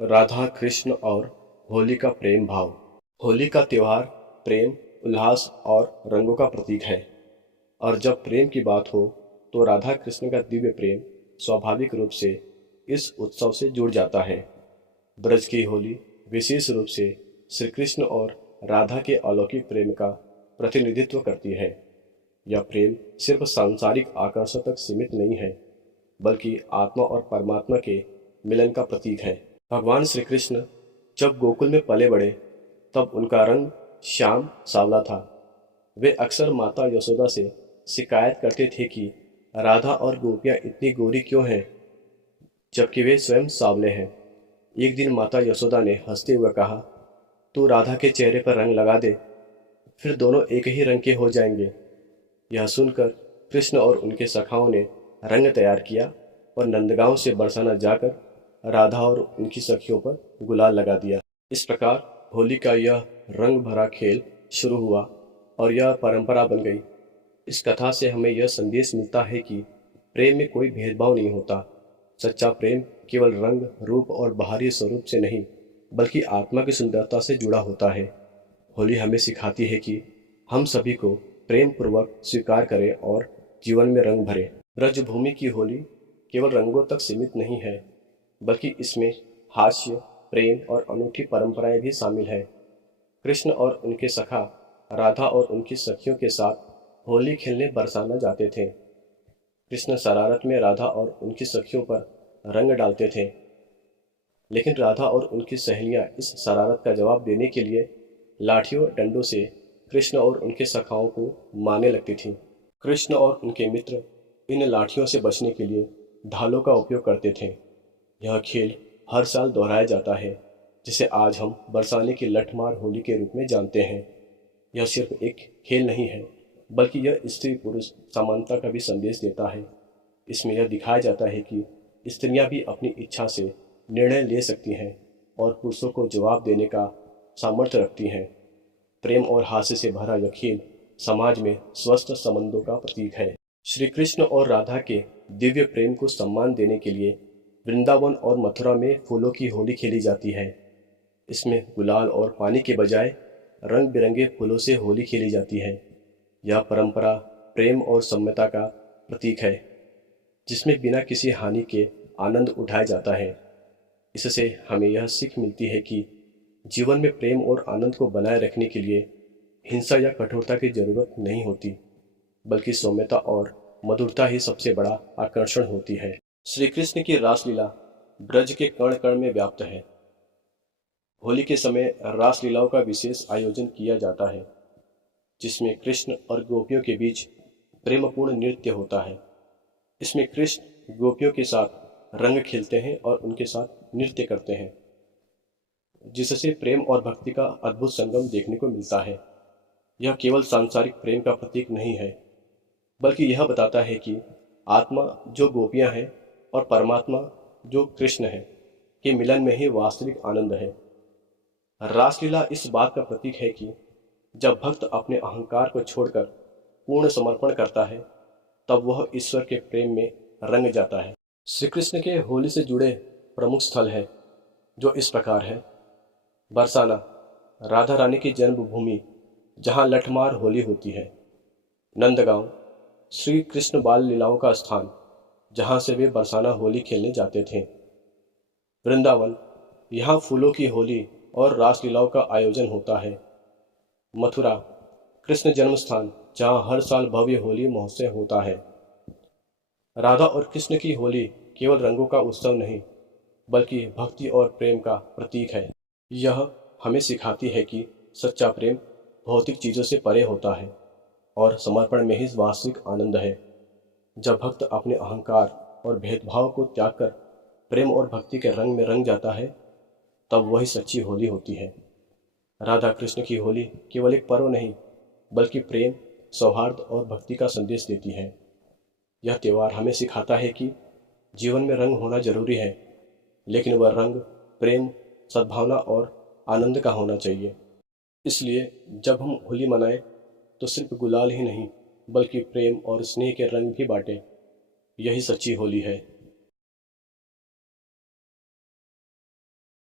राधा कृष्ण और होली का प्रेम भाव। होली का त्योहार प्रेम, उल्लास और रंगों का प्रतीक है। और जब प्रेम की बात हो तो राधा कृष्ण का दिव्य प्रेम स्वाभाविक रूप से इस उत्सव से जुड़ जाता है। ब्रज की होली विशेष रूप से श्री कृष्ण और राधा के अलौकिक प्रेम का प्रतिनिधित्व करती है। यह प्रेम सिर्फ सांसारिक आकर्षण तक सीमित नहीं है, बल्कि आत्मा और परमात्मा के मिलन का प्रतीक है। भगवान श्री कृष्ण जब गोकुल में पले बढ़े तब उनका रंग श्याम सांवला था। वे अक्सर माता यशोदा से शिकायत करते थे कि राधा और गोपियां इतनी गोरी क्यों हैं, जबकि वे स्वयं सांवले हैं। एक दिन माता यशोदा ने हंसते हुए कहा, तू राधा के चेहरे पर रंग लगा दे, फिर दोनों एक ही रंग के हो जाएंगे। यह सुनकर कृष्ण और उनके सखाओं ने रंग तैयार किया और नंदगांव से बरसाना जाकर राधा और उनकी सखियों पर गुलाल लगा दिया। इस प्रकार होली का यह रंग भरा खेल शुरू हुआ और यह परंपरा बन गई। इस कथा से हमें यह संदेश मिलता है कि प्रेम में कोई भेदभाव नहीं होता। सच्चा प्रेम केवल रंग, रूप और बाहरी स्वरूप से नहीं, बल्कि आत्मा की सुंदरता से जुड़ा होता है। होली हमें सिखाती है कि हम सभी को प्रेम पूर्वक स्वीकार करें और जीवन में रंग भरें। ब्रजभूमि की होली केवल रंगों तक सीमित नहीं है, बल्कि इसमें हास्य, प्रेम और अनूठी परंपराएं भी शामिल है। कृष्ण और उनके सखा राधा और उनकी सखियों के साथ होली खेलने बरसाना जाते थे। कृष्ण शरारत में राधा और उनकी सखियों पर रंग डालते थे, लेकिन राधा और उनकी सहेलियां इस शरारत का जवाब देने के लिए लाठियों डंडों से कृष्ण और उनके सखाओं को मारने लगती थीं। कृष्ण और उनके मित्र इन लाठियों से बचने के लिए ढालों का उपयोग करते थे। यह खेल हर साल दोहराया जाता है, जिसे आज हम बरसाने की लठमार होली के रूप में जानते हैं। यह सिर्फ एक खेल नहीं है, बल्कि यह स्त्री पुरुष समानता का भी संदेश देता है। इसमें यह दिखाया जाता है कि स्त्रियां भी अपनी इच्छा से निर्णय ले सकती हैं और पुरुषों को जवाब देने का सामर्थ्य रखती हैं। प्रेम और हास्य से भरा यह खेल समाज में स्वस्थ संबंधों का प्रतीक है। श्री कृष्ण और राधा के दिव्य प्रेम को सम्मान देने के लिए वृंदावन और मथुरा में फूलों की होली खेली जाती है। इसमें गुलाल और पानी के बजाय रंग बिरंगे फूलों से होली खेली जाती है। यह परंपरा प्रेम और सम्यता का प्रतीक है, जिसमें बिना किसी हानि के आनंद उठाया जाता है। इससे हमें यह सीख मिलती है कि जीवन में प्रेम और आनंद को बनाए रखने के लिए हिंसा या कठोरता की जरूरत नहीं होती, बल्कि सौम्यता और मधुरता ही सबसे बड़ा आकर्षण होती है। श्री कृष्ण की रासलीला ब्रज के कण कण में व्याप्त है। होली के समय रासलीलाओं का विशेष आयोजन किया जाता है, जिसमें कृष्ण और गोपियों के बीच प्रेमपूर्ण नृत्य होता है। इसमें कृष्ण गोपियों के साथ रंग खेलते हैं और उनके साथ नृत्य करते हैं, जिससे प्रेम और भक्ति का अद्भुत संगम देखने को मिलता है। यह केवल सांसारिक प्रेम का प्रतीक नहीं है, बल्कि यह बताता है कि आत्मा जो गोपियां हैं और परमात्मा जो कृष्ण है के मिलन में ही वास्तविक आनंद है। रासलीला इस बात का प्रतीक है कि जब भक्त अपने अहंकार को छोड़कर पूर्ण समर्पण करता है, तब वह ईश्वर के प्रेम में रंग जाता है। श्री कृष्ण के होली से जुड़े प्रमुख स्थल है, जो इस प्रकार है। बरसाना, राधा रानी की जन्मभूमि, जहाँ लठमार होली होती है। नंदगांव, श्री कृष्ण बाल लीलाओं का स्थान, जहाँ से वे बरसाना होली खेलने जाते थे। वृंदावन, यहाँ फूलों की होली और रासलीलाओं का आयोजन होता है। मथुरा, कृष्ण जन्म स्थान, जहाँ हर साल भव्य होली महोत्सव होता है। राधा और कृष्ण की होली केवल रंगों का उत्सव नहीं, बल्कि भक्ति और प्रेम का प्रतीक है। यह हमें सिखाती है कि सच्चा प्रेम भौतिक चीज़ों से परे होता है और समर्पण में ही वास्तविक आनंद है। जब भक्त अपने अहंकार और भेदभाव को त्याग कर प्रेम और भक्ति के रंग में रंग जाता है, तब वही सच्ची होली होती है। राधा कृष्ण की होली केवल एक पर्व नहीं, बल्कि प्रेम, सौहार्द और भक्ति का संदेश देती है। यह त्यौहार हमें सिखाता है कि जीवन में रंग होना जरूरी है, लेकिन वह रंग प्रेम, सद्भावना और आनंद का होना चाहिए। इसलिए जब हम होली मनाएं तो सिर्फ गुलाल ही नहीं, बल्कि प्रेम और स्नेह के रंग भी बांटें। यही सच्ची होली है।